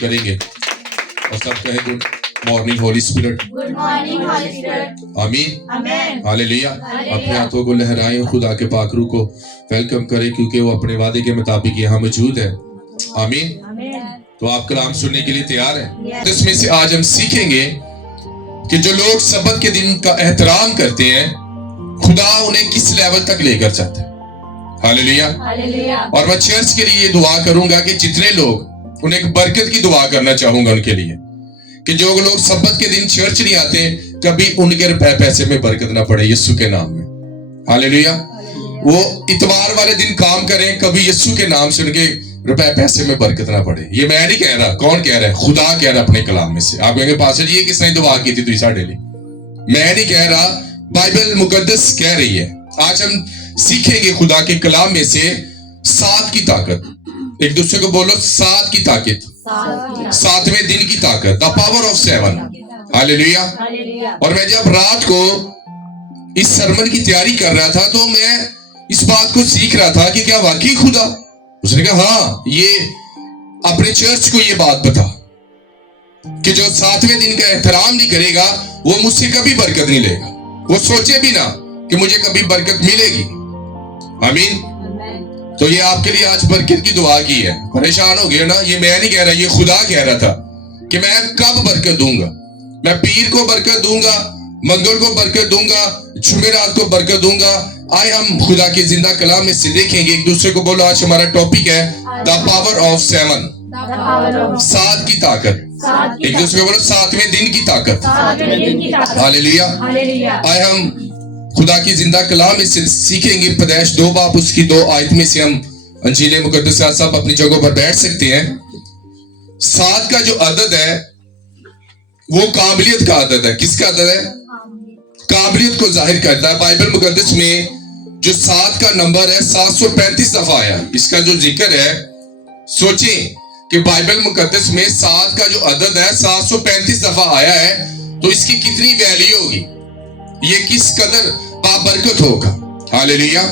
کریں گے اور سب کہیں good morning Holy Spirit. Good morning Holy Spirit. آمین آمین. ہاللیلویا. اپنے ہاتھوں کو لہرائیں اور خدا کے پاک روح کو ویلکم کریں کیونکہ وہ اپنے وعدے کے مطابق یہاں موجود ہے. آمین. تو آپ کلام سننے کے لیے تیار ہیں؟ اس میں سے آج ہم سیکھیں گے کہ جو لوگ سبت کے دن کا احترام کرتے ہیں خدا انہیں کس لیول تک لے کر چاہتا ہے. ہاللیلویا. اور میں چرچ کے لیے دعا کروں گا کہ جتنے لوگ انہیں ایک برکت کی دعا کرنا چاہوں گا ان کے لیے کہ جو لوگ سبت کے دن چرچ نہیں آتے کبھی ان کے روپے پیسے میں برکت نہ پڑے یسوع کے نام میں. ہاللیلویا. وہ اتوار والے دن کام کریں کبھی یسوع کے نام سے ان کے روپے پیسے میں برکت نہ پڑے. یہ میں نہیں کہہ رہا. کون کہہ رہا ہے؟ خدا کہہ رہا اپنے کلام میں سے. آپ کہیں گے پاسٹر جی یہ کس نے دعا کی تھی تو ساڈے لیے؟ میں نہیں کہہ رہا، بائبل مقدس کہہ رہی ہے. آج ہم سیکھیں گے خدا کے کلام میں سے 7 کی طاقت. ایک دوسرے کو بولو 7 کی طاقت. 7ویں دن کی طاقت. The power of 7. ہاللیلویا. اور میں جب رات کو اس سرمن کی تیاری کر رہا تھا تو میں اس بات کو سیکھ رہا تھا کہ کیا واقعی خدا؟ اس نے کہا ہاں یہ اپنے چرچ کو یہ بات بتا کہ جو 7ویں دن کا احترام نہیں کرے گا وہ مجھ سے کبھی برکت نہیں لے گا. وہ سوچے بھی نہ کہ مجھے کبھی برکت ملے گی. آمین. تو یہ آپ کے لیے آج برکت کی دعا کی ہے. پریشان ہو گئے نا؟ یہ میں نہیں کہہ رہا، یہ خدا کہہ رہا تھا کہ میں کب برکت دوں گا. میں پیر کو برکت دوں گا، منگل کو برکت دوں گا، جمعرات کو برکت دوں گا. آئے ہم خدا کے زندہ کلام میں سے دیکھیں گے. ایک دوسرے کو بولو آج ہمارا ٹاپک ہے دا پاور آف 7. 7 کی طاقت. ایک دوسرے کو بولو 7ویں دن کی طاقت. ہاللیلویا. آئے ہم خدا کی زندہ کلام میں سے سیکھیں گے. پیدائش 2 باب اس کی 2 آیت میں سے ہم انجیل مقدسہ سب اپنی جگہوں پر بیٹھ سکتے ہیں. 7 کا جو عدد ہے وہ قابلیت کا عدد ہے. کس کا عدد ہے؟ قابلیت کو ظاہر کرتا ہے. بائبل مقدس میں جو 7 کا نمبر ہے 735 دفعہ آیا. اس کا جو ذکر ہے سوچیں کہ بائبل مقدس میں 7 کا جو عدد ہے 735 دفعہ آیا ہے تو اس کی کتنی ویلیو ہوگی، یہ کس قدر بابرکت ہوگا. ہاللیلویا.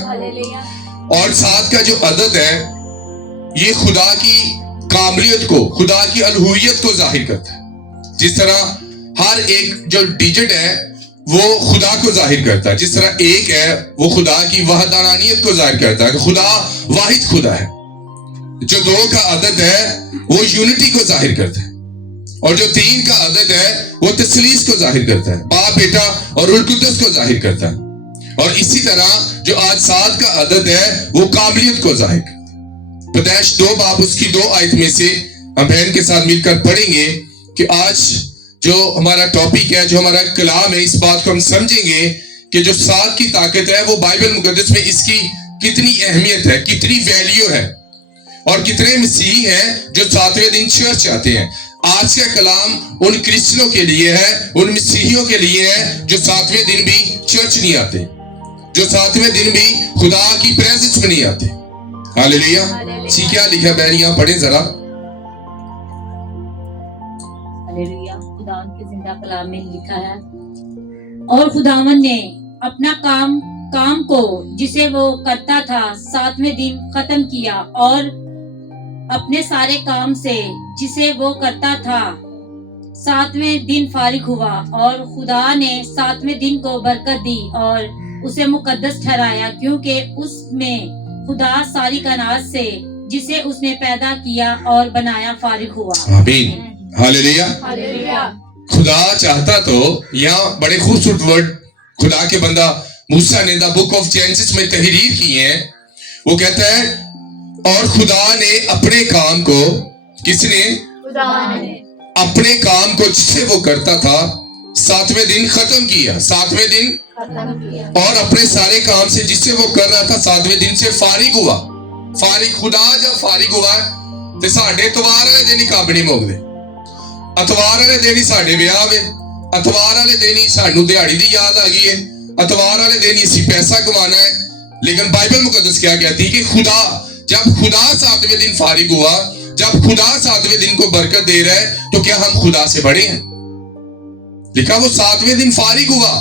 اور 7 کا جو عدد ہے یہ خدا کی کاملیت کو، خدا کی الوہیت کو ظاہر کرتا ہے. جس طرح ہر ایک جو ڈیجٹ ہے وہ خدا کو ظاہر کرتا ہے، جس طرح ایک ہے وہ خدا کی وحدانیت کو ظاہر کرتا ہے کہ خدا واحد خدا ہے. جو 2 کا عدد ہے وہ یونٹی کو ظاہر کرتا ہے اور جو 3 کا عدد ہے وہ تثلیث کو ظاہر کرتا ہے، باپ بیٹا اور روح القدس کو ظاہر کرتا ہے. اور اسی طرح جو آج 7 کا عدد ہے وہ کاملیت کو ظاہر کرتا ہے. پیدائش 2 باب اس کی 2 آیت میں سے ہم بہن کے ساتھ مل کر پڑھیں گے کہ آج جو ہمارا ٹاپک ہے، جو ہمارا کلام ہے، اس بات کو ہم سمجھیں گے کہ جو 7 کی طاقت ہے وہ بائبل مقدس میں اس کی کتنی اہمیت ہے، کتنی ویلیو ہے اور کتنے مسیحی ہیں جو 7ویں دن چرچ آتے ہیں. آج کا کلام ان کرسچنوں کے لیے ہے، ان مسیحیوں کے لیے ہے جو 7ویں دن بھی چرچ نہیں آتے، جو 7ویں دن بھی خدا کی پریزنس میں نہیں آتے. ہاللیلویا. کیا لکھا بہن یہاں پڑھیں ذرا. خدا کے زندہ کلام میں لکھا ہے اور خداوند نے اپنا کام کو جسے وہ کرتا تھا 7ویں دن ختم کیا اور اپنے سارے کام سے جسے وہ کرتا تھا 7ویں دن فارغ ہوا. اور خدا نے 7ویں دن کو برکت دی اور اسے مقدس ٹھہرایا کیونکہ اس میں خدا ساری کائنات سے جسے اس نے پیدا کیا اور بنایا فارغ ہوا. آمین. ہاللیلویا. خدا چاہتا تو یہاں بڑے خوبصورت ورڈ خدا کے بندہ موسیٰ نے دا بک آف جینیسس میں تحریر کی ہیں. وہ کہتا ہے اور خدا نے اپنے کام کو، کس نے؟ خدا نے اپنے کام کو جسے وہ کرتا تھا 7ویں دن ختم کیا. 7ویں دن اور اپنے سارے کام سے جس سے وہ کر رہا تھا 7ویں دن سے فارغ ہوا. فارغ خدا جب فارغ ہوا تے ساڈے اتوار والے دن ہی کام نہیں مک دے. اتوار والے دن ہی ساڈے ویاہ وے، اتوار والے دن ہی سانو دیہاڑی دی یاد آ گئی ہے، اتوار والے دن ہی اسی پیسہ کمانا ہے. لیکن بائبل مقدس کیا کہتی کہ خدا جب خدا 7ویں دن فارغ ہوا، جب خدا 7ویں دن کو برکت دے رہا ہے تو کیا ہم خدا سے بڑے ہیں؟ لکھا وہ 7ویں دن فارغ ہوا.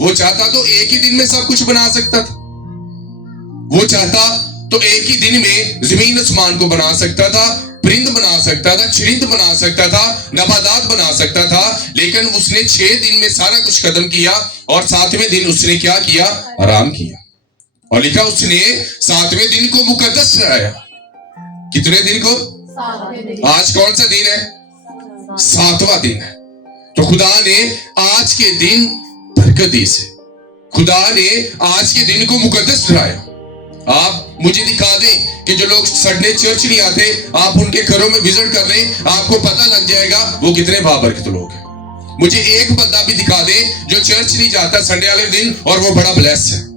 وہ چاہتا تو ایک ہی دن میں سب کچھ بنا سکتا تھا، وہ چاہتا تو ایک ہی دن میں زمین آسمان کو بنا سکتا تھا، پرند بنا سکتا تھا, چرند بنا سکتا تھا, نباتات بنا سکتا تھا, لیکن اس نے 6 دن میں سارا کچھ ختم کیا اور 7ویں دن اس نے کیا کیا؟ آرام کیا. اور لکھا اس نے 7ویں دن کو مقدس ٹھہرایا. کتنے دن کو؟ آج کون سا دن ہے؟ 7واں دن ہے. تو خدا نے آج کے دن برکت دی سے, خدا نے آج کے دن کو مقدس ٹھہرایا. آپ مجھے دکھا دیں کہ جو لوگ سنڈے چرچ نہیں آتے, آپ ان کے گھروں میں وزٹ کر لیں, آپ کو پتہ لگ جائے گا وہ کتنے بابرکت لوگ ہیں. مجھے ایک بندہ بھی دکھا دیں جو چرچ نہیں جاتا سنڈے والے دن اور وہ بڑا بلیس ہے.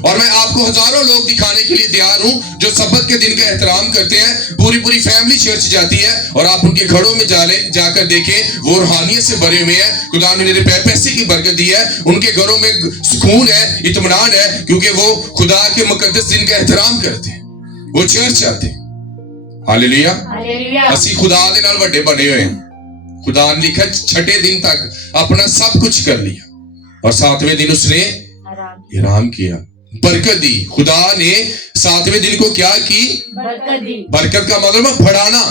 اور میں آپ کو ہزاروں لوگ دکھانے کے لیے تیار ہوں جو سبت کے دن کا احترام کرتے ہیں, پوری فیملی چرچ جاتی ہے, اور آپ ان کے گھروں میں جا کر دیکھیں وہ روحانیت سے بھرے ہوئے ہیں. خدا نے میرے پیسے کی برکت دی ہے, ان کے گھروں میں سکون ہے, اطمینان ہے, کیونکہ وہ خدا کے مقدس دن کا احترام کرتے ہیں, وہ چرچ آتے ہیں. ہاللیلویا. اسی خدا دے نال وڈے بنے ہوئے ہیں. خدا نے لکھا 6 دن تک اپنا سب کچھ کر لیا اور 7ویں دن اس نے آرام کیا, برکت دی. خدا نے 7ویں دن کو کیا کی؟ برکت دی. برکت کا مطلب ہے بڑھانا.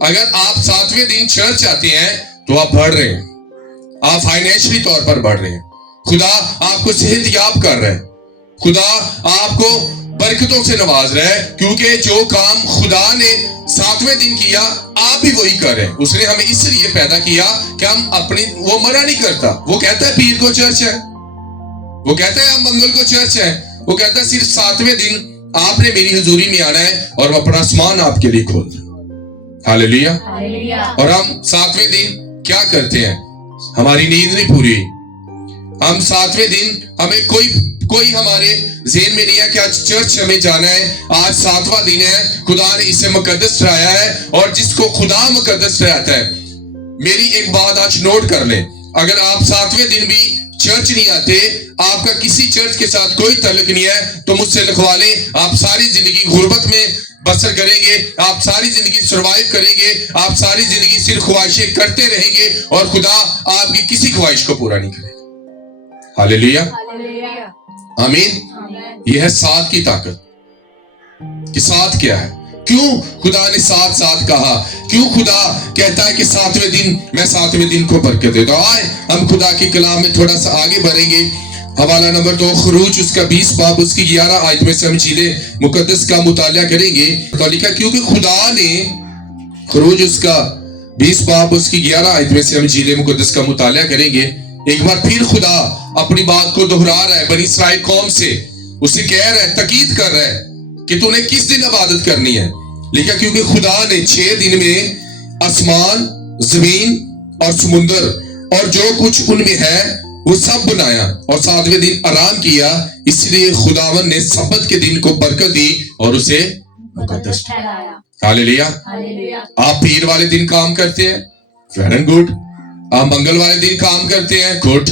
اگر آپ 7ویں دن چرچ آتے ہیں تو آپ بڑھ رہے ہیں, آپ فائنینشلی طور پر بڑھ رہے ہیں. خدا آپ کو صحت یاب کر رہا ہے, خدا آپ کو برکتوں سے نواز رہا ہے, کیونکہ جو کام خدا نے 7ویں دن کیا آپ بھی وہی کر رہے ہیں. اس نے ہمیں اس لیے پیدا کیا کہ ہم اپنی, وہ منع نہیں کرتا, وہ کہتا ہے پیر کو چرچ ہے, وہ کہتا ہے ہم منگل کو چرچ ہے, وہ کہتا ہے صرف 7ویں دن آپ نے میری حضوری میں آنا ہے اور وہ اپنا آسمان آپ کے لیے کھول دیں. ہاللیلویا. اور ہم 7ویں دن کیا کرتے ہیں؟ ہماری نیند نہیں پوری. ہم 7ویں دن ہمیں کوئی ہمارے ذہن میں نہیں ہے کہ آج چرچ ہمیں جانا ہے, آج 7واں دن ہے, خدا نے اسے مقدس ٹھہرایا ہے. اور جس کو خدا مقدس ٹھہراتا ہے, میری ایک بات آج نوٹ کر لیں, اگر آپ 7ویں دن بھی چرچ نہیں آتے, آپ کا کسی چرچ کے ساتھ کوئی تعلق نہیں ہے, تو مجھ سے لکھوا لیں, آپ ساری زندگی غربت میں بسر کریں گے, آپ ساری زندگی سروائیو کریں گے, آپ ساری زندگی صرف خواہشیں کرتے رہیں گے اور خدا آپ کی کسی خواہش کو پورا نہیں کرے گا. ہاللیلویا. آمین. یہ ہے 7 کی طاقت. کہ 7 کیا ہے؟ کیوں خدا نے 7 کہا؟ کیوں خدا کہتا ہے کہ 7ویں دن میں 7ویں دن کو برکت دیتا ہوں؟ آئے ہم خدا کے کلام میں تھوڑا سا آگے بڑھیں گے. حوالہ نمبر 2 خروج اس کا 20 باب اس کی 11 آیت میں سے ہم چیزیں مقدس کا مطالعہ کریں گے. تو لکھا کیونکہ خدا نے, خروج اس کا 20 باب اس کی 11 آیت میں سے ہم چیزیں مقدس کا مطالعہ کریں گے. ایک بار پھر خدا اپنی بات کو دہرا رہا ہے بنی اسرائیل قوم سے, اسے کہہ رہا ہے, تاکید کر رہا ہے کہ تو نے کس دن عبادت کرنی ہے. لیکن کیونکہ خدا نے 6 دن میں آسمان, زمین اور سمندر اور جو کچھ ان میں ہے وہ سب بنایا اور 7ویں دن آرام کیا, اس لیے خداوند نے سبت کے دن کو برکت دی اور اسے مقدس ٹھہرایا. ہاللیلویا. آپ پیر والے دن کام کرتے ہیں, ویری گڈ. آپ منگل والے دن کام کرتے ہیں, گڈ,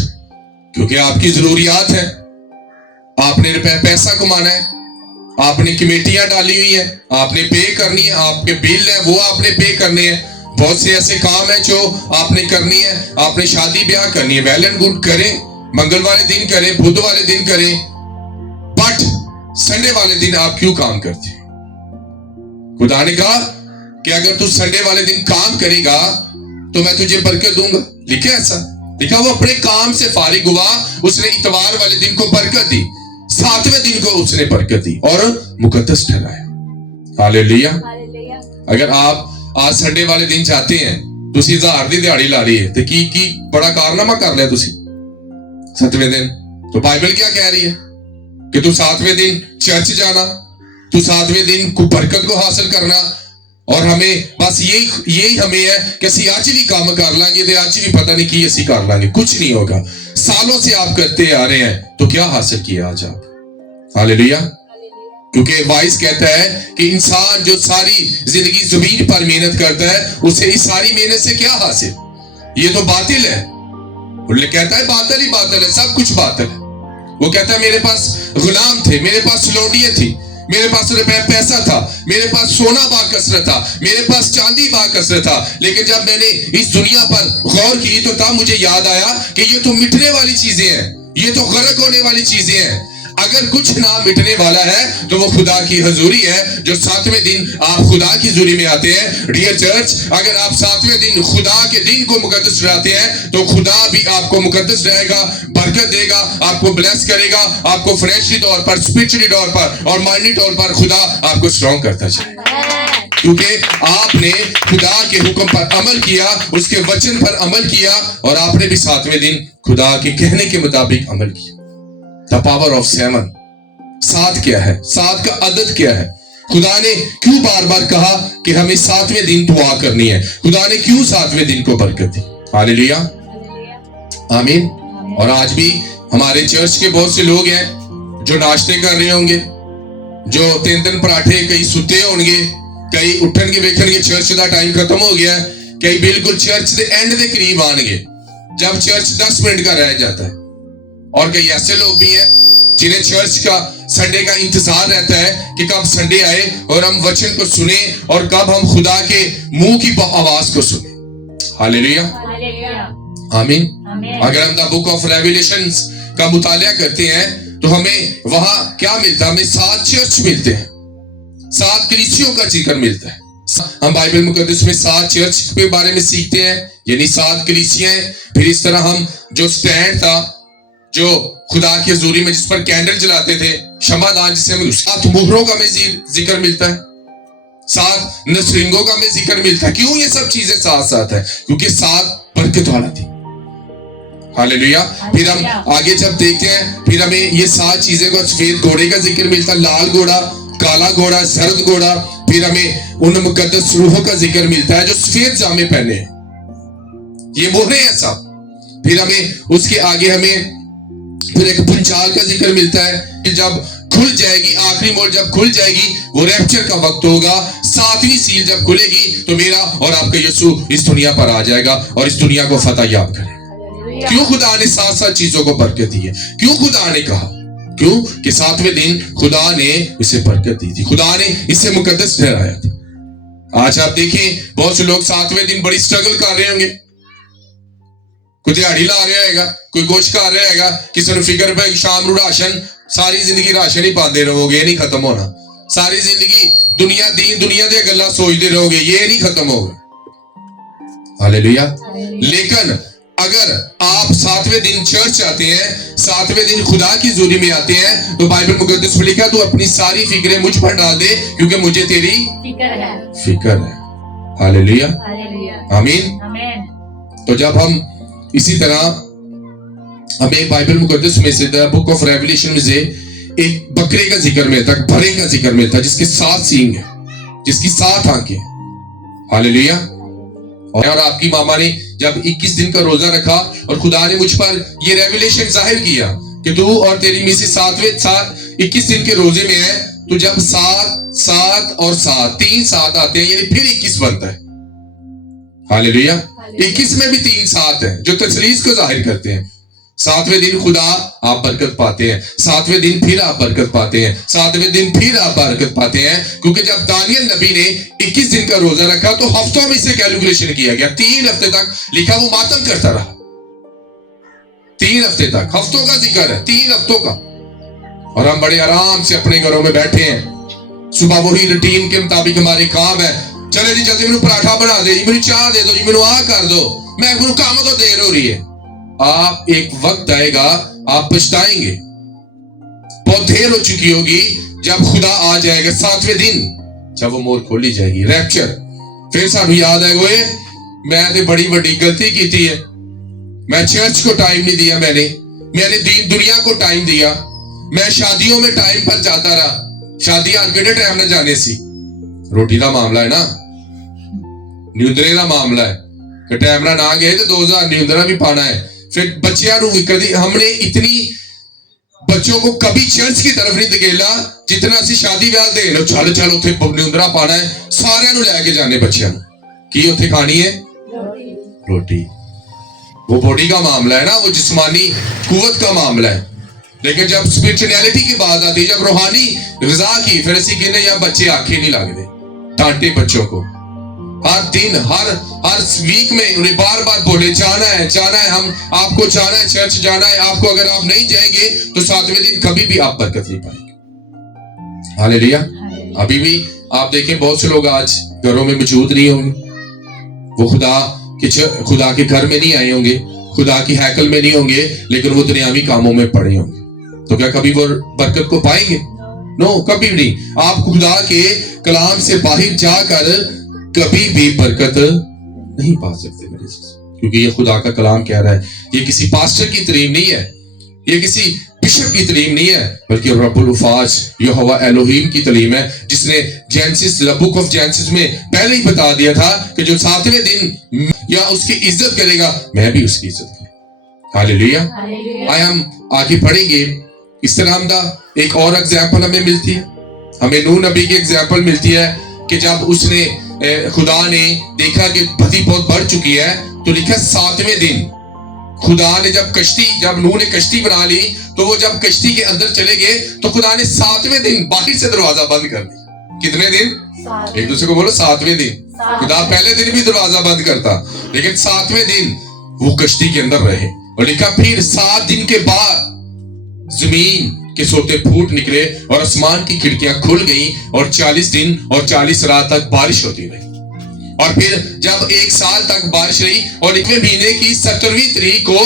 کیونکہ آپ کی ضروریات ہیں, آپ نے پیسہ کمانا ہے, آپ نے کمیٹیاں ڈالی ہوئی ہیں, آپ نے پے کرنی ہے, آپ کے بل ہیں وہ آپ نے پے کرنے ہیں, بہت سے ایسے کام ہیں جو آپ نے کرنی ہے, آپ نے شادی بیاہ کرنی ہے, ویل اینڈ گڈ, کریں, منگل والے دن کریں, بدھ والے دن کریں, بٹ سنڈے والے دن آپ کیوں کام کرتے ہیں؟ خدا نے کہا کہ اگر تو سنڈے والے دن کام کرے گا تو میں تجھے برکت دوں گا. لکھا ایسا, لکھا وہ اپنے کام سے فارغ ہوا, اس نے اتوار والے دن کو برکت دی, 7ویں دن کو اس نے برکت دی اور مقدس ٹھہرایا. ہاللیلویا. اگر آپ آج سنڈے والے دن چاہتے ہیں, تسی 1000 دی دیہاڑی لا رہی ہے تو کی بڑا کارنامہ کر لیا تسی 7ویں دن. تو بائبل کیا کہہ رہی ہے کہ تو 7ویں دن چرچ جانا, تو 7ویں دن کو برکت کو حاصل کرنا, اور ہمیں بس یہی ہمیں ہے کہ اسی آج بھی کام کر لیں گے, آج بھی پتہ نہیں کی اسی کر لیں گے, کچھ نہیں ہوگا. سالوں سے آپ کرتے آ رہے ہیں تو کیا حاصل کیا آج آپ؟ ہاللیلویا. کیونکہ وائس کہتا ہے کہ انسان جو ساری زندگی زمین پر محنت کرتا ہے اسے اس ساری محنت سے کیا حاصل؟ یہ تو باطل ہے. وہ کہتا ہے باطل ہی باطل ہے, سب کچھ باطل ہے. وہ کہتا ہے میرے پاس غلام تھے, میرے پاس لونڈیاں تھی, میرے پاس پیسہ تھا, میرے پاس سونا با کثرت تھا, میرے پاس چاندی با کثرت تھا, لیکن جب میں نے اس دنیا پر غور کی تو تب مجھے یاد آیا کہ یہ تو مٹنے والی چیزیں ہیں, یہ تو غرق ہونے والی چیزیں ہیں. اگر کچھ نہ مٹنے والا ہے تو وہ خدا کی حضوری ہے جو 7ویں دن آپ خدا کی حضوری میں آتے ہیں۔ ڈیئر چرچ، اگر آپ 7ویں دن خدا کے دن کو مقدس ٹھہراتے ہیں تو خدا بھی آپ کو مقدس رہے گا، برکت دے گا، آپ کو بلیس کرے گا، آپ کو فلیشلی طور پر، اسپرچولی طور پر اور مائنڈلی طور پر خدا آپ کو اسٹرانگ کرتا جائے، کیونکہ آپ نے خدا کے حکم پر عمل کیا، اس کے وچن پر عمل کیا، اور آپ نے بھی 7ویں دن خدا کے کہنے کے مطابق عمل کیا۔ The power of 7، 7 کیا ہے؟ 7 کا عدد کیا ہے؟ خدا نے کیوں بار بار کہا کہ ہمیں 7ویں دن دعا کرنی ہے؟ خدا نے کیوں 7ویں دن کو برکت دی؟ ہاللیلویا، آمین۔ اور آج بھی ہمارے چرچ کے بہت سے لوگ ہیں جو ناشتے کر رہے ہوں گے، جو 3 پراٹھے، کئی ستے ہوں گے، کئی اٹھن کے ویکھن کے چرچ دا ٹائم ختم ہو گیا ہے، کئی بالکل چرچ دے اینڈ دے قریب آن گے جب چرچ 10 منٹ کا رہ جاتا ہے، اور کئی ایسے لوگ بھی ہیں جنہیں چرچ کا سنڈے کا انتظار رہتا ہے کہ کب سنڈے آئے اور ہم وچن کو سنیں اور کب ہم خدا کے منہ کی آواز کو سنیں۔ ہاللیلویا، آمین۔ اگر ہم دا بک آف ریویلیشنز کا مطالعہ کرتے ہیں تو ہمیں وہاں کیا ملتا ہے؟ ہمیں 7 چرچ ملتے ہیں، 7 کلیسیوں کا ذکر ملتا ہے۔ ہم بائبل مقدس میں 7 چرچ کے بارے میں سیکھتے ہیں، یعنی 7 کلیسیاں ہیں۔ پھر اس طرح ہم جو سٹینڈ تھا، جو خدا کی حضوری میں جس پر کینڈل جلاتے تھے، شمع دان جسے ہمیں 7 مہروں کا ہمیں ذکر ملتا ہے، 7 نسرنگوں کا ہمیں ذکر ملتا ہے۔ کیوں یہ سب چیزیں ساتھ ساتھ ہیں؟ کیونکہ 7 برکت والا تھی۔ ہاللیلویا۔ پھر ہم آگے جب دیکھتے ہیں، پھر ہمیں یہ 7 چیزیں کو، سفید گھوڑے کا ذکر ملتا ہے، لال گھوڑا، کالا گھوڑا، زرد گھوڑا۔ پھر ہمیں ان مقدس روحوں کا ذکر ملتا ہے جو سفید جامے پہنے ہیں، یہ مہریں ہیں سب۔ پھر ہمیں اس کے آگے ہمیں پھر ایک پنچال کا ذکر ملتا ہے کہ جب کھل جائے گی، آخری مول جب کھل جائے گی، وہ ریپچر کا وقت ہوگا، 7ویں سیل جب کھلے گی تو میرا اور آپ کا یسوع اس دنیا پر آ جائے گا اور اس دنیا کو فتح یاب کرے گا۔ کیوں خدا نے 7 چیزوں کو برکت دی ہے؟ کیوں خدا نے کہا؟ کیوں کہ 7ویں دن خدا نے اسے برکت دی تھی، خدا نے اسے مقدس ٹھہرایا تھا۔ آج آپ دیکھیں بہت سے لوگ 7ویں دن بڑی سٹرگل کر رہے ہوں گے، کوئی دیہڑی لا رہا ہے گا، کوئی گوشت کر رہا ہے گا، کسی نے فکر پہ شام نو راشن، ساری زندگی راشن ہی پاندے رہو گے، یہ نہیں ختم ہونا۔ ساری زندگی دنیا دیا گلاں سوچتے رہو گے، یہ نہیں ختم ہوگا۔ ہاللیلویا۔ لیکن اگر آپ 7ویں دن چرچ آتے ہیں، 7ویں دن خدا کی حضوری میں آتے ہیں، تو بائبل مقدس میں لکھا تو اپنی ساری فکریں مجھ پر ڈال دے کیونکہ مجھے تیری فکر ہے۔ ہاللیلویا، آمین۔ تو جب ہم اسی طرح ہمیں بائبل مقدس میں سے بک آف ریویلیشن میں سے ایک بکرے کا ذکر ملتا ہے، بھرے کا ذکر ملتا ہے جس کے 7 سینگ ہیں، جس کی 7 آنکھیں ہیں۔ ہاللیلویا۔ اور آپ کی ماما نے جب 21 دن کا روزہ رکھا اور خدا نے مجھ پر یہ ریویلیشن ظاہر کیا کہ تو اور تیری میسی 21 دن کے روزے میں ہے، تو جب 7 اور 7 3 7 آتے ہیں یعنی پھر 21 بنتا ہے۔ ہاللیلویا۔ 21 میں بھی 3 7 ہیں جو تثلیث کو ظاہر کرتے ہیں۔ 7ویں دن خدا آپ برکت پاتے ہیں، 7ویں دن پھر آپ برکت پاتے ہیں، 7ویں دن پھر آپ برکت پاتے ہیں، کیونکہ جب دانیل نبی نے 21 دن کا روزہ رکھا تو ہفتوں میں سے کیلکولیشن کیا گیا، 3 ہفتے تک لکھا وہ ماتم کرتا رہا، 3 ہفتے تک، ہفتوں کا ذکر ہے، 3 ہفتوں کا۔ اور ہم بڑے آرام سے اپنے گھروں میں بیٹھے ہیں، صبح وہی روٹین کے مطابق ہمارے کام ہے، چلے جی جلدی مجھے پراٹھا بنا دے جی، مجھے چاہ دے دو جی، مجھے آ کر دو، میں مجھے کام تو دیر ہو رہی ہے۔ آپ ایک وقت آئے گا آپ پچھتائیں گے، بہت دیر ہو چکی ہوگی جب خدا آ جائے گا 7ویں دن، جب وہ مور کھولی جائے گی، ریپچر۔ پھر سانو یاد آئے گا میں نے بڑی بڑی غلطی کی تھی ہے، میں چرچ کو ٹائم نہیں دیا، میں نے دین دنیا کو ٹائم دیا، میں شادیوں میں ٹائم پر جاتا رہا، شادی آج کڑے ٹائم نہ جانے سی، روٹی دا معاملہ ہے نا، نیندرے دا معاملہ ہے کہ ٹائم نہ گئے تو 2000 نیندرا بھی پانا ہے۔ پھر بچیاں نو کدی ہم نے اتنی بچوں کو کبھی چرچ کی طرف نہیں دکیلا جتنا اسی شادی بیاہ دے لو، چل چل اتنے نیندرا پانا ہے، سارے نو لے کے جانے بچیاں نو، کی اتنے کھانی ہے روٹی۔ وہ باڈی کا معاملہ ہے نا، وہ جسمانی قوت کا معاملہ ہے، لیکن جب اسپرچولیٹی کی بات آتی ہے، جب روحانی غذا کی، پھر اسی کہنے یا بچے آنکھیں نہیں لگ دے، ڈانٹے بچوں کو، ہر دن ہر ہر ویک میں انہیں بار بار بولے جانا ہے ہم آپ کو جانا ہے چرچ جانا ہے آپ کو, اگر آپ نہیں جائیں گے تو 7ویں دن کبھی بھی آپ برکت نہیں پائیں گے. ہاللیلویا. ابھی بھی آپ دیکھیں بہت سے لوگ آج گھروں میں موجود نہیں ہوں گے, وہ خدا کے گھر میں نہیں آئے ہوں گے, خدا کی ہیکل میں نہیں ہوں گے, لیکن وہ دنیاوی کاموں میں پڑے ہوں گے. تو کیا کبھی وہ برکت کو پائیں گے؟ نو, کبھی بھی نہیں. آپ خدا کے کلام سے باہر جا کر کبھی بھی برکت نہیں پا سکتے میرے سے, کیونکہ یہ خدا کا کلام کہہ رہا ہے. یہ کسی پاسٹر کی تعلیم نہیں ہے, یہ کسی بشپ کی تعلیم نہیں ہے, بلکہ رب الافواج یہوہ الوہیم کی تعلیم ہے, جس نے جینسس بک آف جینسس میں پہلے ہی بتا دیا تھا کہ جو 7ویں دن یا اس کی عزت کرے گا میں بھی اس کی عزت کروں. ہاللیلویا. آئے ہم آگے پڑھیں گے. اس طرح ایک اور ایگزامپل ہمیں ملتی ہے, ہمیں نوح نبی کی ایگزامپل ملتی ہے کہ جب اس نے خدا نے دیکھا کہ بدی بہت بڑھ چکی ہے تو لکھا 7ویں دن خدا نے جب نوح نے کشتی بنا لی تو وہ جب کشتی کے اندر چلے گئے تو خدا نے 7ویں دن باہر سے دروازہ بند کر دیا. کتنے دن؟ ایک دوسرے کو بولو 7ویں دن. خدا پہلے دن بھی دروازہ بند کرتا, لیکن 7ویں دن وہ کشتی کے اندر رہے. اور لکھا پھر 7 دن کے بعد زمین کے سوتے پھوٹ نکلے اور آسمان کی کھڑکیاں کھل گئیں اور 40 دن اور 40 رات تک بارش ہوتی رہی. اور پھر جب 1 سال تک بارش رہی اور 1ویں مہینے کی 17ویں تاریخ کو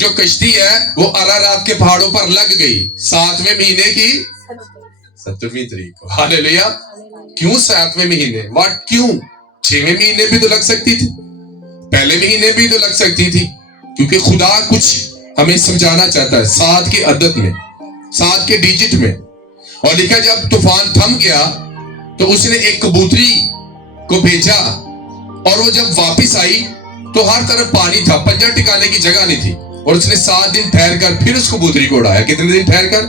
جو کشتی ہے وہ ارارات کے پہاڑوں پر لگ گئی. 7ویں مہینے کی 17ویں تاریخ کو. ہاللیلویا. کیوں 7ویں مہینے؟ واٹ کیوں؟ 6ویں مہینے بھی تو لگ سکتی تھی, پہلے مہینے بھی تو لگ سکتی تھی, کیونکہ خدا کچھ ہمیں سمجھانا چاہتا ہے 7 کی عدد میں, 7 کے ڈیجٹ میں. اور لکھا جب طوفان تھم گیا تو اس نے ایک کبوتری کو بھیجا اور وہ جب واپس آئی تو ہر طرف پانی تھا, پنجہ ٹکانے کی جگہ نہیں تھی. اور اس نے 7 دن ٹھہر کر پھر اس کبوتری کو اڑایا. کتنے دن ٹھہر کر؟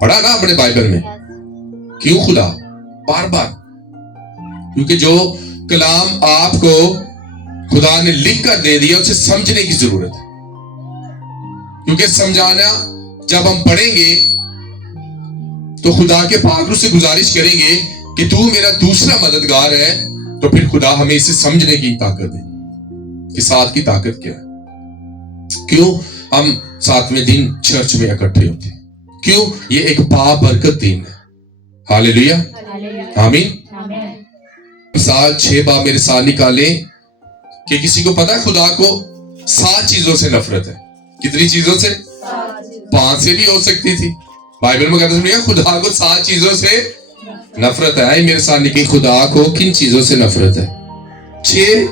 پڑھا نا اپنے بائبل میں. کیوں خدا بار بار؟ کیونکہ جو کلام آپ کو خدا نے لکھ کر دے دیا اسے سمجھنے کی ضرورت ہے. کیونکہ سمجھانا جب ہم پڑھیں گے تو خدا کے پاک روح سے گزارش کریں گے کہ تو میرا دوسرا مددگار ہے, تو پھر خدا ہمیں اسے سمجھنے کی طاقت دے کہ 7 کی طاقت کیا ہے. کیوں ہم 7ویں دن چرچ میں اکٹھے ہوتے ہیں؟ کیوں؟ یہ ایک بابرکت دن ہے. ہاللیلویا. آمین. مثال 6 باب میرے ساتھ نکالیں کہ کسی کو پتا ہے خدا کو 7 چیزوں سے نفرت ہے. کتنی چیزوں سے؟ 5 سے بھی ہو سکتی تھی. بائبل میں کہتے ہیں خدا کو 7 چیزوں سے نفرت ہے. میرے ساتھ نکلی خدا کو کن چیزوں سے نفرت ہے؟ 6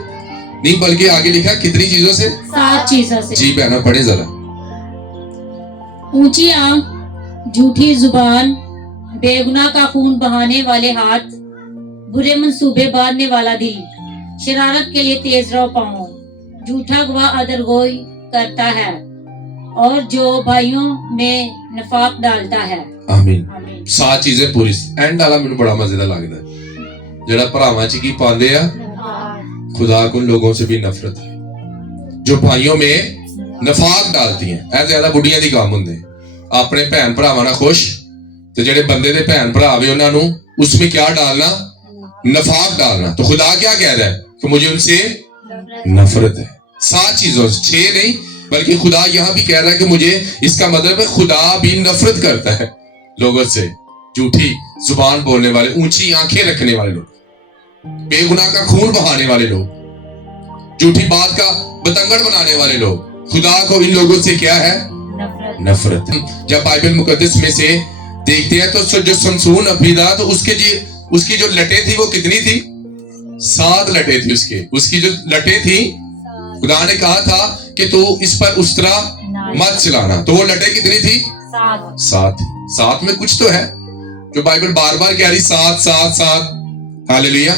نہیں بلکہ آگے لکھا کتنی چیزوں سے؟ 7 چیزوں سے. جی بہنا پڑھے ذرا. اونچی آنکھ, جھوٹی زبان, بے گناہ کا خون بہانے والے ہاتھ, برے منصوبے باندھنے والا دل, شرارت کے لیے تیز رو پاؤں, جھوٹا گواہ ادرگوئی کرتا ہے, اور جو بھائیوں میں نفاق ڈالتا ہے. آمین. 7 چیزیں پوری. اینڈ والا مجھے بڑا مزیدار لگتا ہے جڑا بھراواں چ کی پاندے آ خدا کو لوگوں سے بھی نفرت ہے, جو بھائیوں میں نفاق ڈالتی ہیں. اے زیادہ بڑھیاں دی کام ہوندے اپنے بہن بھراواں نال خوش تے جڑے بندے دے بہن بھرا وے انہاں نو اس میں کیا ڈالنا؟ نفاق ڈالنا. تو خدا کیا کہہ رہا ہے کہ مجھے ان سے نفرت ہے. 7 چیزوں سے, 6 نہیں بلکہ خدا یہاں بھی کہہ رہا ہے کہ مجھے, اس کا مطلب ہے خدا بھی نفرت کرتا ہے لوگوں سے. جھوٹی زبان بولنے والے, اونچی آنکھیں رکھنے والے لوگ, بے گناہ کا خون بہانے والے لوگ, جھوٹی بات کا بتنگڑ بنانے والے لوگ, خدا کو ان لوگوں سے کیا ہے؟ نفرت. جب بائبل مقدس میں سے دیکھتے ہیں تو جو سمسون ابیدا تو اس کی جو لٹیں تھی وہ کتنی تھی؟ 7 لٹیں تھی. اس کی جو لٹیں تھی خدا نے کہا تھا کہ تو اس پر اس طرح مت چلانا. تو وہ لٹیں کتنی تھی؟ 7. 7 میں کچھ تو ہے جو بائبل بار بار کہہ رہی 7. ہاللیلویا.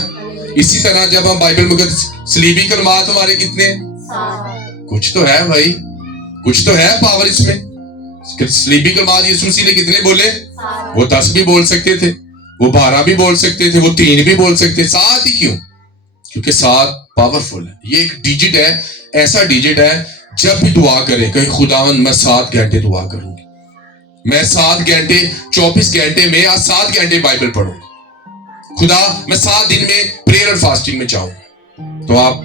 اسی طرح جب ہم بائبل مقدس صلیبی کلمات ہمارے کتنے؟ کچھ تو ہے بھائی, کچھ تو ہے پاور اس میں. صلیبی کلمات یسوع مسیح نے کتنے بولے؟ وہ 10 بھی بول سکتے تھے, وہ 12 بھی بول سکتے تھے, وہ 3 بھی بول سکتے. 7 ہی کیوں؟ کیونکہ 7 پاورفل ہے. یہ ایک ڈیجٹ ہے, ایسا ڈیجٹ ہے جب بھی دعا کریں کہ خداوند میں 7 گھنٹے دعا کروں گی, میں 7 گھنٹے 24 گھنٹے میں 7 گھنٹے بائبل پڑھوں گی, خدا میں 7 دن میں پریئر اور فاسٹنگ میں چاہوں. تو آپ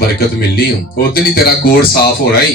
ਬਰਕਤ ਮਿਲਣੀ ਹੋ, ਉਦੋਂ ਹੀ ਤੇਰਾ ਕੋੜ ਸਾਫ਼ ਹੋਣਾ ਹੀ।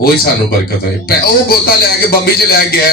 ਉਹ ਹੀ ਸਾਨੂੰ ਬਰਕਤ ਹੈ। ਉਹ ਗੋਤਾ ਲੈ ਕੇ ਬੰਬੀ ਚ ਲੈ ਗਿਆ,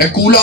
ਇਹ ਕੂਲਾ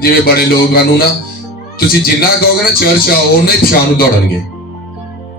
ਜਿਵੇਂ ਬੜੇ ਲੋਕਾਂ ਨੂੰ ਨਾ ਤੁਸੀਂ ਜਿੰਨਾ ਕਹੋਗੇ ਨਾ ਚਰਚ ਆਓ, ਉਹਨੇ ਪਛਾਣ ਨੂੰ ਦੌੜਨਗੇ।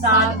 7।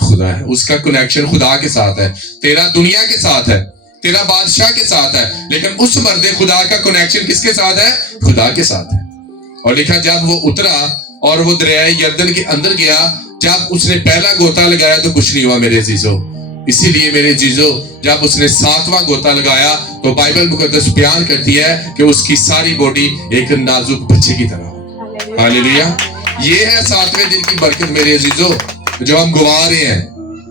خدا ہے, اس کا کنیکشن خدا کے ساتھ ہے, تیرا دنیا کے ساتھ ہے, تیرا بادشاہ کے ساتھ ہے, لیکن اس مرد خدا کا کنیکشن کس کے ساتھ ہے؟ خدا کے ساتھ ہے. اور لکھا جب وہ اترا اور وہ دریائے یردن کے اندر گیا, جب اس نے پہلا گوتا لگایا تو کچھ نہیں ہوا میرے عزیزو. اسی لیے میرے عزیزو جب اس نے 7واں گوتا لگایا تو بائبل مقدس بیان کرتی ہے کہ اس کی ساری باڈی ایک نازک بچے کی طرح ہو. ہاللیلویا. یہ ہے 7ویں دن کی برکت میرے عزیزو, جو ہم گوا رہے ہیں,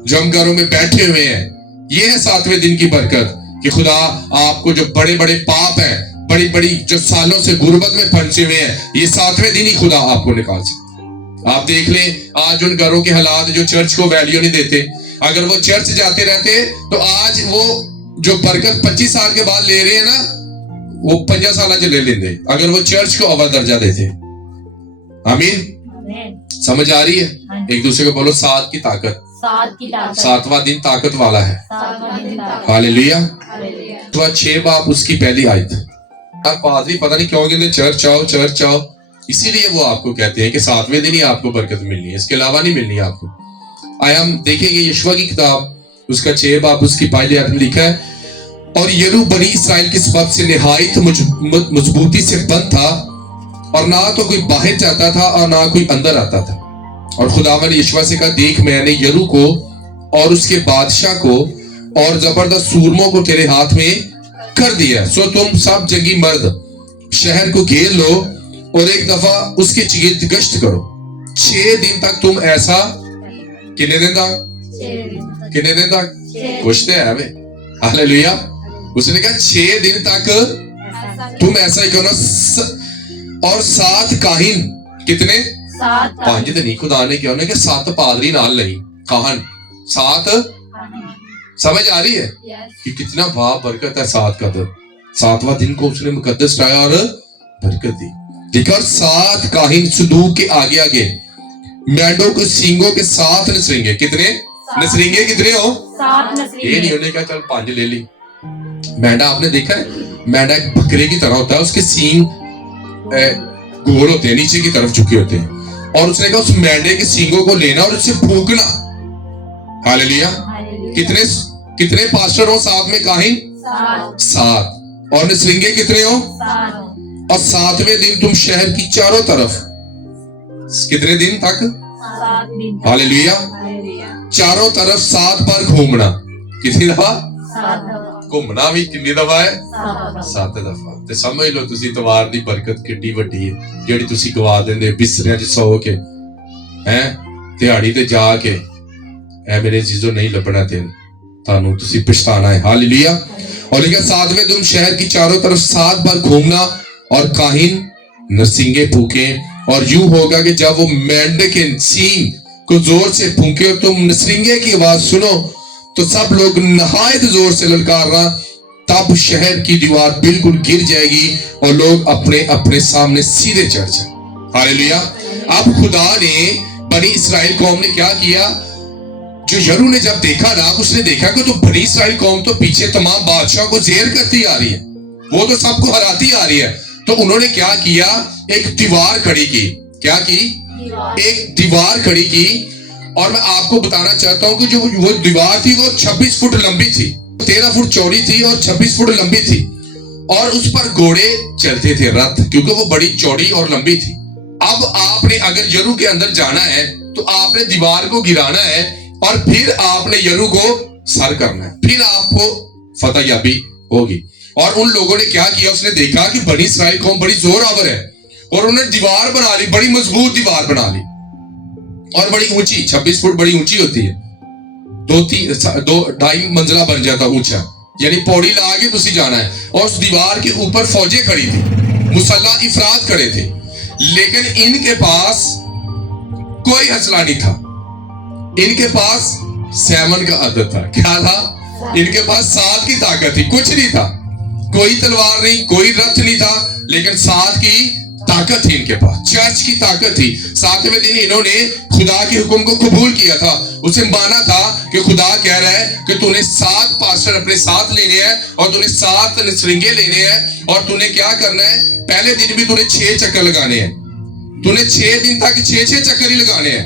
جو ہم گھروں میں بیٹھے ہوئے ہیں. یہ ہے 7ویں دن کی برکت کہ خدا آپ کو جو بڑے بڑے پاپ ہیں, بڑی بڑی جو سالوں سے غربت میں پھنسے ہوئے ہیں, یہ 7ویں دن ہی خدا آپ کو نکال سکتا. آپ دیکھ لیں آج ان گھروں کے حالات جو چرچ کو ویلیو نہیں دیتے, اگر وہ چرچ جاتے رہتے تو آج وہ جو برکت 25 سال کے بعد لے رہے ہیں نا, وہ 50 سالہ لے لیندے اگر وہ چرچ کو اول درجہ دیتے. آمین. سمجھ آ رہی ہے؟ ایک دوسرے کو بولو 7 کی طاقت. 7واں دن طاقت والا ہے. ہاللیلویا. تو 6 باب اس کی پہلی آیت. پادری پتہ نہیں کیوں کہتے چرچ آؤ چرچ آؤ, اسی لیے وہ آپ کو کہتے ہیں کہ 7ویں دن ہی آپ کو برکت ملنی ہے, اس کے علاوہ نہیں ملنی آپ کو. آیا ہم دیکھیں گے یشوع کی کتاب اس کا 6 باب اس کی پہلی آیت میں لکھا ہے, اور یرو بنی اسرائیل کے سبب سے نہایت مضبوطی سے بند تھا, اور نہ تو کوئی باہر جاتا تھا اور نہ کوئی اندر آتا تھا. اور خداوند نے یشوع سے کہا, دیکھ میں نے یرو کو اور اس کے بادشاہ کو اور زبردست سورموں کو تیرے ہاتھ میں کر دیا, سو تم سب جنگی مرد شہر کو گھیر لو اور ایک دفعہ اس کے چگرد گشت کرو. 6 دن تک تم ایسا کتنے دن تک پوچھتے ہیں ہمیں. ہاللیلویا. اس نے کہا 6 دن تک تم ایسا ہی کرو. اور 7 کاہن, کتنے؟ 5 تو نہیں, خدا نے کیا انہیں کہ 7 پادری نال نہیں, کاہن 7. سمجھ آ رہی ہے کہ کتنا بھا برکت ہے 7 کا. 7واں دن کو اس نے مقدس ٹھہرایا اور برکت دی. دیکھو 7 کاہن صندوق کے آگے آگے مینڈوں کو سینگوں کے 7 نسرنگے. کتنے نسرنگے؟ کتنے ہو؟ 7. یہ نہیں ہونے کا چل 5 لے لی. مینڈا آپ نے دیکھا ہے, مینڈا ایک بکرے کی طرح ہوتا ہے, اس کے سینگ گول ہوتے ہیں, نیچے کی طرف جھکے ہوتے ہیں, اور اس نے کہا اس مینڈے کے سینگوں کو لینا اور اسے پھونکنا. ہاللیلویا. کتنے پاسٹر ہو 7 میں کاہن؟ 7. اور نسرنگے کتنے ہو؟ 7. اور 7ویں دن تم شہر کی چاروں طرف کتنے دن تک؟ 7 دن. ہاللیلویا. چاروں طرف 7 بار گھومنا. کتنی دفعہ؟ 7 دفعہ. گھومنا بھی کتنی دفعہ ہے؟ 7 دفعہ. تے سمجھ لو تسی توار دی برکت کتنی وڈی ہے جیڑی تسی گوا دیندے بستریاں وچ سو کے, ہیں دیہاڑی تے جا کے. اے میرے عزیزو نہیں لبنا تانوں, تسی پچھتانا ہے. ہاللیلویا. اور لکھا 7ویں دن شہر کی چاروں طرف 7 بار گھومنا, اور کاہن نرسنگے پھونکیں. اور یوں ہوگا کہ جب وہ مینڈے کے سینگ کو زور سے پھونکے اور تم نرسنگے کی آواز سنو تو سب لوگ نہایت زور سے للکارنا, تب شہر کی دیوار بالکل گر جائے گی اور لوگ اپنے اپنے سامنے سیدھے چڑھ جائیں. ہاللیلویا. اب خدا نے بنی اسرائیل قوم نے کیا کیا, جو یرو نے جب دیکھا نا, اس نے دیکھا کہ تو بنی اسرائیل قوم تو پیچھے تمام بادشاہوں کو زیر کرتی آ رہی ہے, وہ تو سب کو ہراتی آ رہی ہے. تو انہوں نے کیا کیا, ایک دیوار کھڑی کی. کیا کی؟ ایک دیوار کھڑی کی. اور میں آپ کو بتانا چاہتا ہوں کہ جو وہ دیوار تھی وہ 26 فٹ لمبی تھی, 13 فٹ چوڑی تھی اور 26 فٹ لمبی تھی. اور اس پر گھوڑے چلتے تھے, رتھ, کیونکہ وہ بڑی چوڑی اور لمبی تھی. اب آپ نے اگر یرو کے اندر جانا ہے تو آپ نے دیوار کو گرانا ہے, اور پھر آپ نے یرو کو سر کرنا ہے, پھر آپ کو فتح یابی ہوگی. اور ان لوگوں نے کیا کیا, اس نے دیکھا کہ بنی اسرائیل قوم بڑی زور آور ہے, اور انہوں نے دیوار بنا لی, بڑی مضبوط دیوار بنا لی, اور بڑی اونچی, 26 فٹ بڑی اونچی ہوتی ہے, 2.5 منزلہ بن جاتا اونچا, یعنی پوڑی لا کے تسی جانا ہے. اور اس دیوار کے اوپر فوجیں کھڑی تھی, مسلح افراد کھڑے تھے, لیکن ان کے پاس کوئی ہتھیار نہیں تھا. ان کے پاس 7 کا عدد تھا. کیا تھا؟ ان کے پاس 7 کی طاقت تھی, کچھ نہیں تھا, کوئی تلوار نہیں, کوئی رتھ نہیں تھا, لیکن 7 کی طاقت تھی ان کے پاس, چرچ کی طاقت تھی. 7ویں دن انہوں نے خدا کے حکم کو قبول کیا تھا, اسے مانا تھا کہ خدا کہہ رہا ہے کہ تو نے 7 پاسٹر اپنے ساتھ لینے ہیں, اور تو نے 7 نسرنگے لینے ہیں, اور تو نے کیا کرنا ہے, پہلے دن بھی تو نے 6 چکر لگانے ہیں, تو نے 6 دن تک 6 چکر ہی لگانے ہیں.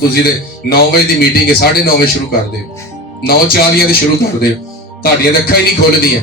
ਤੁਸੀਂ 9 ਵਜੇ ਦੀ ਮੀਟਿੰਗ ਹੈ, 9:30 ਵਜੇ ਸ਼ੁਰੂ ਕਰ ਦਿਓ, 9:40 ਤੇ ਸ਼ੁਰੂ ਕਰ ਦਿਓ, ਤੁਹਾਡੀਆਂ ਤਾਂ ਅੱਖਾਂ ਹੀ ਨਹੀਂ ਖੁੱਲਦੀਆਂ।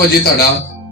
ਵਜੇ ਤੁਹਾਡਾ